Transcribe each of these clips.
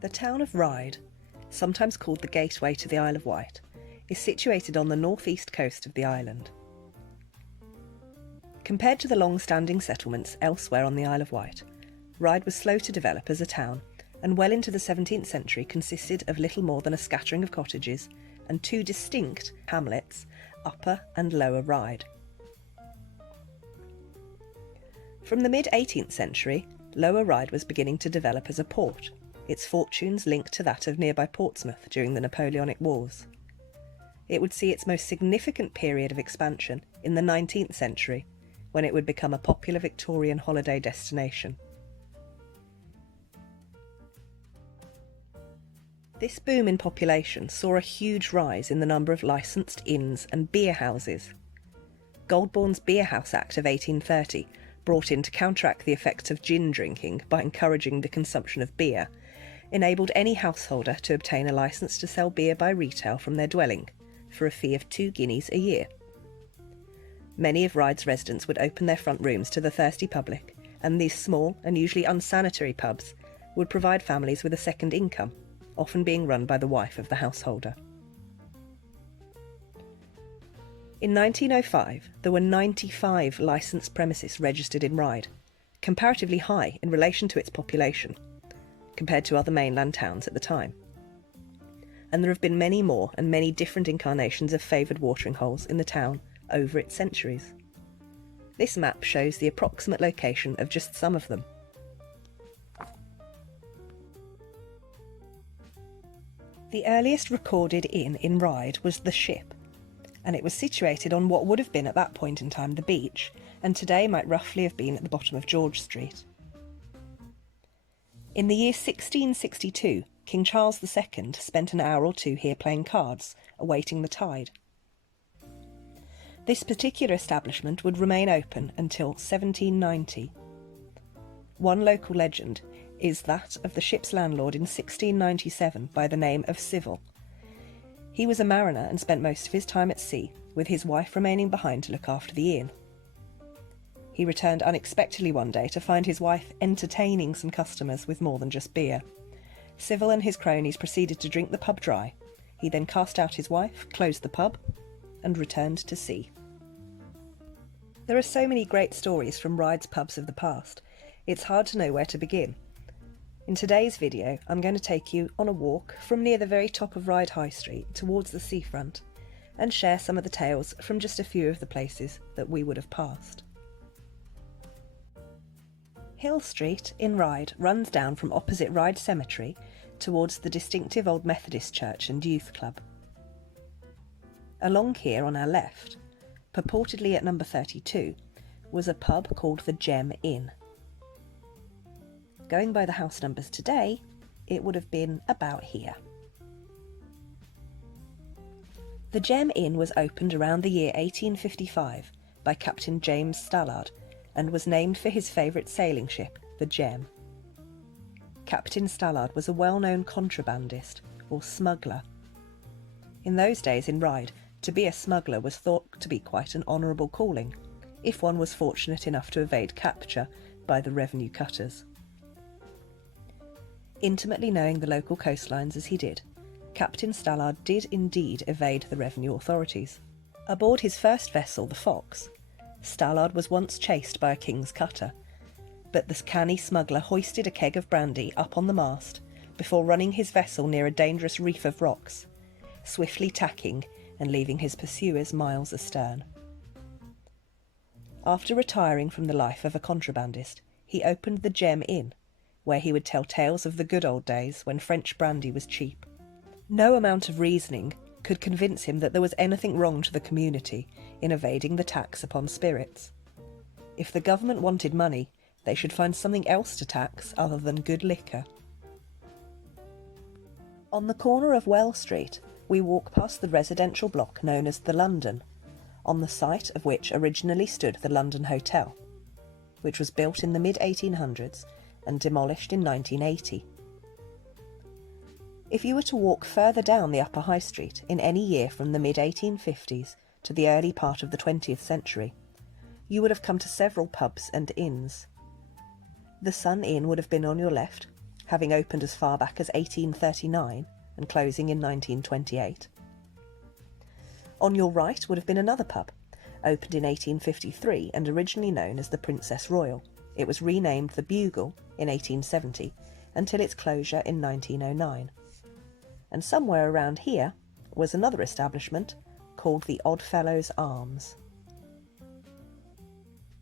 The town of Ryde, sometimes called the gateway to the Isle of Wight, is situated on the northeast coast of the island. Compared to the long-standing settlements elsewhere on the Isle of Wight, Ryde was slow to develop as a town, and well into the 17th century consisted of little more than a scattering of cottages and two distinct hamlets, Upper and Lower Ryde. From the mid-18th century, Lower Ryde was beginning to develop as a port, its fortunes linked to that of nearby Portsmouth during the Napoleonic Wars. It would see its most significant period of expansion in the 19th century, when it would become a popular Victorian holiday destination. This boom in population saw a huge rise in the number of licensed inns and beer houses. Goldborn's Beer House Act of 1830, brought in to counteract the effects of gin drinking by encouraging the consumption of beer, enabled any householder to obtain a licence to sell beer by retail from their dwelling, for a fee of 2 guineas a year. Many of Ryde's residents would open their front rooms to the thirsty public, and these small and usually unsanitary pubs would provide families with a second income, often being run by the wife of the householder. In 1905, there were 95 licensed premises registered in Ryde, comparatively high in relation to its population, compared to other mainland towns at the time. And there have been many more and many different incarnations of favoured watering holes in the town over its centuries. This map shows the approximate location of just some of them. The earliest recorded inn in Ryde was the Ship, and it was situated on what would have been at that point in time the beach, and today might roughly have been at the bottom of George Street. In the year 1662, King Charles II spent an hour or two here playing cards, awaiting the tide. This particular establishment would remain open until 1790. One local legend is that of the ship's landlord in 1697 by the name of Civil. He was a mariner and spent most of his time at sea, with his wife remaining behind to look after the inn. He returned unexpectedly one day to find his wife entertaining some customers with more than just beer. Civil and his cronies proceeded to drink the pub dry. He then cast out his wife, closed the pub, and returned to sea. There are so many great stories from Ryde's pubs of the past, it's hard to know where to begin. In today's video, I'm going to take you on a walk from near the very top of Ryde High Street towards the seafront, and share some of the tales from just a few of the places that we would have passed. Hill Street in Ryde runs down from opposite Ryde Cemetery towards the distinctive old Methodist Church and Youth Club. Along here on our left, purportedly at number 32, was a pub called the Gem Inn. Going by the house numbers today, it would have been about here. The Gem Inn was opened around the year 1855 by Captain James Stallard and was named for his favourite sailing ship, the Gem. Captain Stallard was a well-known contrabandist, or smuggler. In those days in Ryde, to be a smuggler was thought to be quite an honourable calling, if one was fortunate enough to evade capture by the revenue cutters. Intimately knowing the local coastlines as he did, Captain Stallard did indeed evade the revenue authorities. Aboard his first vessel, the Fox, Stallard was once chased by a king's cutter, but the canny smuggler hoisted a keg of brandy up on the mast before running his vessel near a dangerous reef of rocks, swiftly tacking and leaving his pursuers miles astern. After retiring from the life of a contrabandist, he opened the Gem Inn, where he would tell tales of the good old days when French brandy was cheap. No amount of reasoning could convince him that there was anything wrong to the community in evading the tax upon spirits. If the government wanted money, they should find something else to tax other than good liquor. On the corner of Well Street, we walk past the residential block known as the London, on the site of which originally stood the London Hotel, which was built in the mid-1800s and demolished in 1980. If you were to walk further down the Upper High Street in any year from the mid-1850s to the early part of the 20th century, you would have come to several pubs and inns. The Sun Inn would have been on your left, having opened as far back as 1839 and closing in 1928. On your right would have been another pub, opened in 1853 and originally known as the Princess Royal. It was renamed the Bugle in 1870 until its closure in 1909. And somewhere around here was another establishment called the Oddfellows Arms.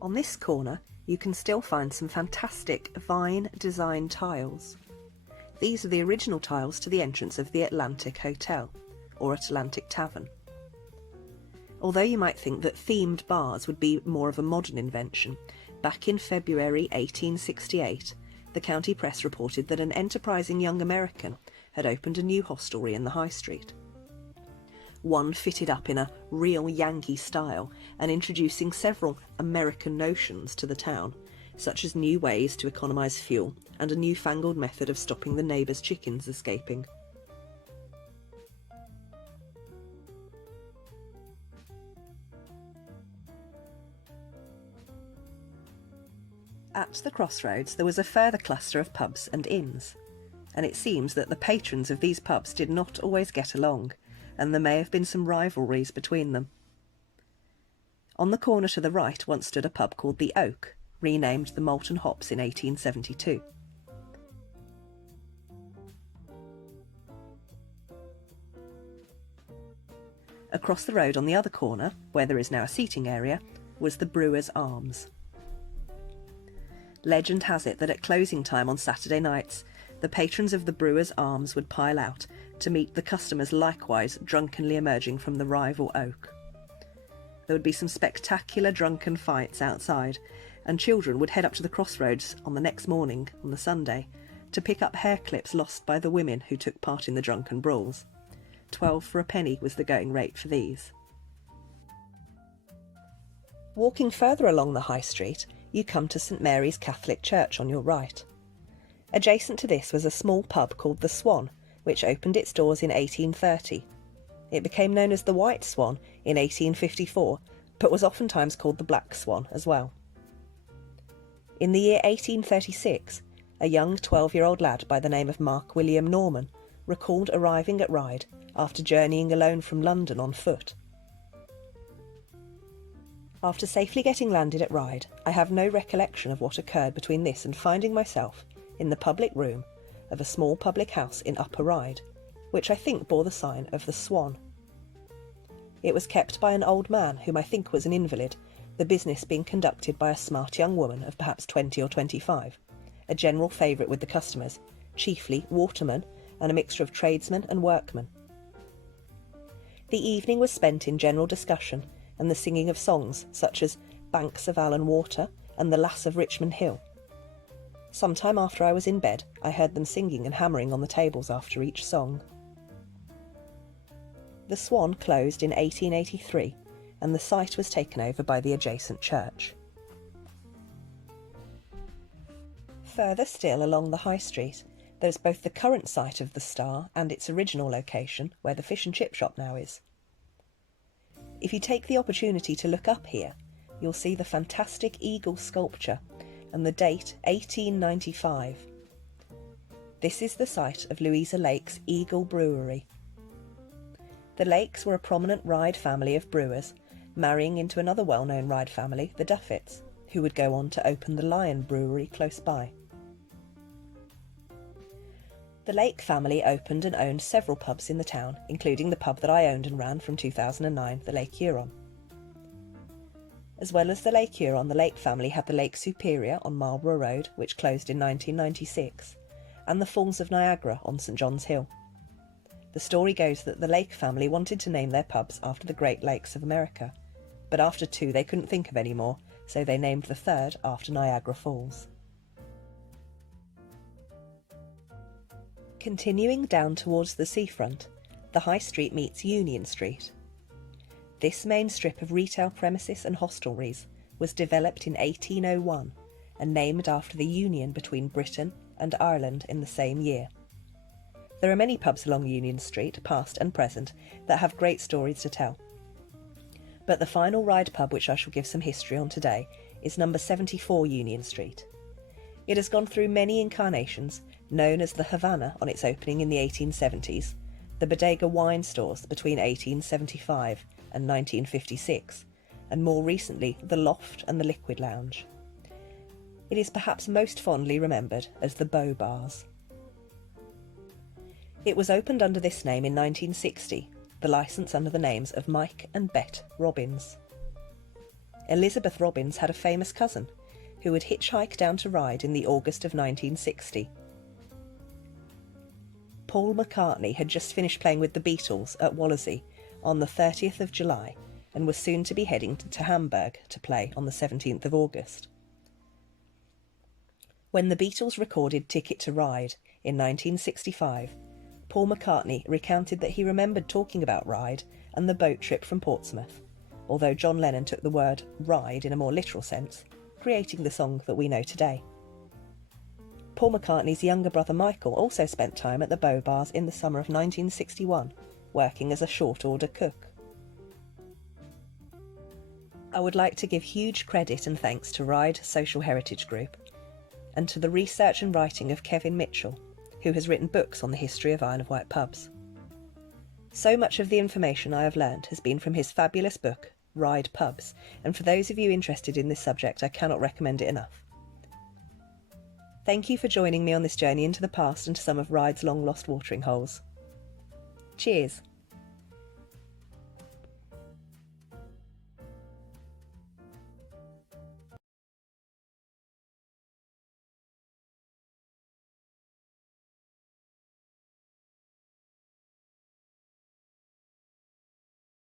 On this corner you can still find some fantastic vine design tiles. These are the original tiles to the entrance of the Atlantic Hotel, or Atlantic Tavern. Although you might think that themed bars would be more of a modern invention, back in February 1868, the county press reported that an enterprising young American had opened a new hostelry in the High Street. One fitted up in a real Yankee style and introducing several American notions to the town, such as new ways to economise fuel and a newfangled method of stopping the neighbours' chickens escaping. At the crossroads there was a further cluster of pubs and inns, and it seems that the patrons of these pubs did not always get along, and there may have been some rivalries between them. On the corner to the right once stood a pub called the Oak, renamed the Malt and Hops in 1872. Across the road on the other corner, where there is now a seating area, was the Brewers Arms. Legend has it that at closing time on Saturday nights, the patrons of the Brewers Arms would pile out to meet the customers likewise drunkenly emerging from the rival Oak. There would be some spectacular drunken fights outside, and children would head up to the crossroads on the next morning, on the Sunday, to pick up hair clips lost by the women who took part in the drunken brawls. 12 for a penny was the going rate for these. Walking further along the High Street, you come to St Mary's Catholic Church on your right. Adjacent to this was a small pub called the Swan, which opened its doors in 1830. It became known as the White Swan in 1854, but was oftentimes called the Black Swan as well. In the year 1836, a young 12-year-old lad by the name of Mark William Norman recalled arriving at Ryde after journeying alone from London on foot. After safely getting landed at Ryde, I have no recollection of what occurred between this and finding myself in the public room of a small public house in Upper Ryde, which I think bore the sign of the Swan. It was kept by an old man whom I think was an invalid, the business being conducted by a smart young woman of perhaps 20 or 25, a general favourite with the customers, chiefly watermen and a mixture of tradesmen and workmen. The evening was spent in general discussion and the singing of songs such as Banks of Allan Water and The Lass of Richmond Hill. Some time after I was in bed, I heard them singing and hammering on the tables after each song. The Swan closed in 1883, and the site was taken over by the adjacent church. Further still along the High Street, there's both the current site of the Star and its original location, where the fish and chip shop now is. If you take the opportunity to look up here, you'll see the fantastic eagle sculpture and the date 1895. This is the site of Louisa Lake's Eagle Brewery. The Lakes were a prominent Ryde family of brewers, marrying into another well-known Ryde family, the Duffets, who would go on to open the Lion Brewery close by. The Lake family opened and owned several pubs in the town, including the pub that I owned and ran from 2009, the Lake Huron. As well as the Lake Huron, the Lake family had the Lake Superior on Marlborough Road, which closed in 1996, and the Falls of Niagara on St John's Hill. The story goes that the Lake family wanted to name their pubs after the Great Lakes of America, but after two they couldn't think of any more, so they named the third after Niagara Falls. Continuing down towards the seafront, the High Street meets Union Street. This main strip of retail premises and hostelries was developed in 1801 and named after the union between Britain and Ireland in the same year. There are many pubs along Union Street, past and present, that have great stories to tell. But the final Ryde pub which I shall give some history on today is number 74 Union Street. It has gone through many incarnations, known as the Havana on its opening in the 1870s, the Bodega wine stores between 1875 and 1956, and more recently the Loft and the Liquid Lounge. It is perhaps most fondly remembered as the Beau Bars. It was opened under this name in 1960, the licence under the names of Mike and Bet Robbins. Elizabeth Robbins had a famous cousin who would hitchhike down to Ryde in the August of 1960. Paul McCartney had just finished playing with the Beatles at Wallasey on the 30th of July and was soon to be heading to Hamburg to play on the 17th of August. When the Beatles recorded Ticket to Ride in 1965, Paul McCartney recounted that he remembered talking about Ryde and the boat trip from Portsmouth, although John Lennon took the word ride in a more literal sense, creating the song that we know today. Paul McCartney's younger brother Michael also spent time at the Beau Bars in the summer of 1961, working as a short-order cook. I would like to give huge credit and thanks to Ryde Social Heritage Group, and to the research and writing of Kevin Mitchell, who has written books on the history of Isle of Wight pubs. So much of the information I have learned has been from his fabulous book, Ryde Pubs, and for those of you interested in this subject, I cannot recommend it enough. Thank you for joining me on this journey into the past and to some of Ryde's long-lost watering holes. Cheers!